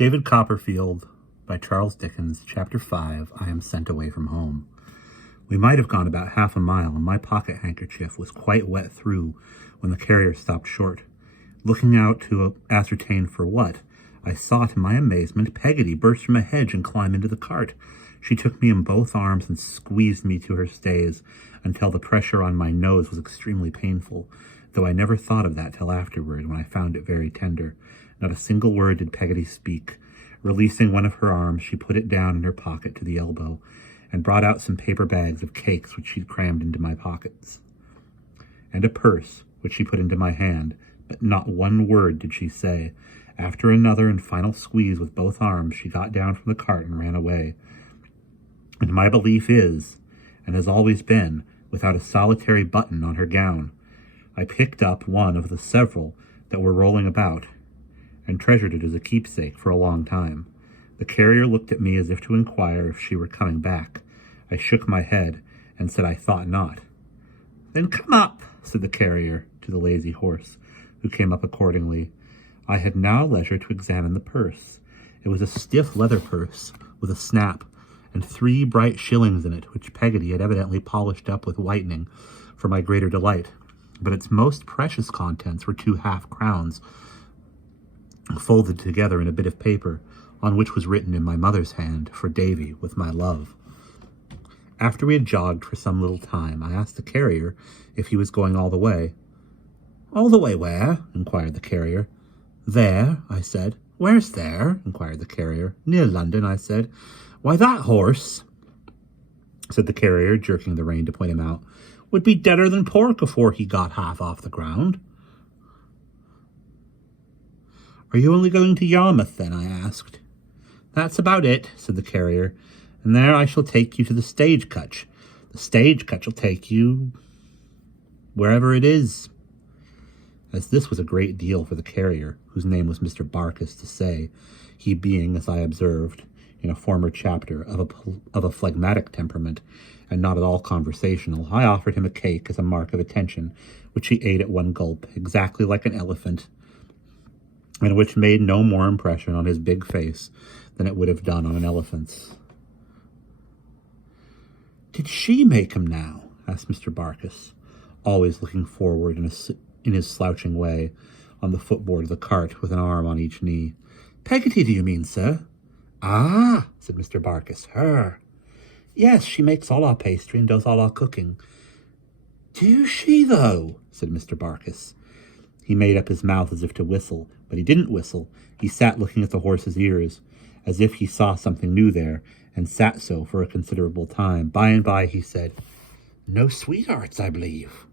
David Copperfield by Charles Dickens, Chapter 5, I Am Sent Away from Home. We might have gone about half a mile, and my pocket handkerchief was quite wet through when the carrier stopped short. Looking out to ascertain for what, I saw to my amazement Peggotty burst from a hedge and climb into the cart. She took me in both arms and squeezed me to her stays until the pressure on my nose was extremely painful, though I never thought of that till afterward, when I found it very tender. Not a single word did Peggotty speak. Releasing one of her arms, she put it down in her pocket to the elbow, and brought out some paper bags of cakes which she crammed into my pockets, and a purse which she put into my hand, but not one word did she say. After another and final squeeze with both arms, she got down from the cart and ran away. And my belief is, and has always been, without a solitary button on her gown. I picked up one of the several that were rolling about, and treasured it as a keepsake for a long time. The carrier looked at me as if to inquire if she were coming back. I shook my head, and said I thought not. "Then come up," said the carrier to the lazy horse, who came up accordingly. I had now leisure to examine the purse. It was a stiff leather purse, with a snap, and 3 bright shillings in it, which Peggotty had evidently polished up with whitening for my greater delight. But its most precious contents were 2 half-crowns, folded together in a bit of paper, on which was written in my mother's hand, "For Davy, with my love." After we had jogged for some little time, I asked the carrier if he was going all the way. "All the way where?" inquired the carrier. "There," I said. "Where's there?" inquired the carrier. "Near London," I said. "Why, that horse," said the carrier, jerking the rein to point him out, "would be deader than pork afore he got half off the ground." "Are you only going to Yarmouth, then?" I asked. "That's about it," said the carrier, "and there I shall take you to the stagecoach. The stagecoach will take you wherever it is." As this was a great deal for the carrier, whose name was Mr. Barkis, to say, he being, as I observed in a former chapter, of a phlegmatic temperament, and not at all conversational, I offered him a cake as a mark of attention, which he ate at one gulp, exactly like an elephant, and which made no more impression on his big face than it would have done on an elephant's. "Did she make him now?" asked Mr. Barkis, always looking forward in his slouching way, on the footboard of the cart, with an arm on each knee. "Peggotty, do you mean, sir?" "Ah," said Mr. Barkis, "her." "Yes, she makes all our pastry and does all our cooking." "Do she, though?" said Mr. Barkis. He made up his mouth as if to whistle, but he didn't whistle. He sat looking at the horse's ears, as if he saw something new there, and sat so for a considerable time. By and by he said, "No sweethearts, I believe."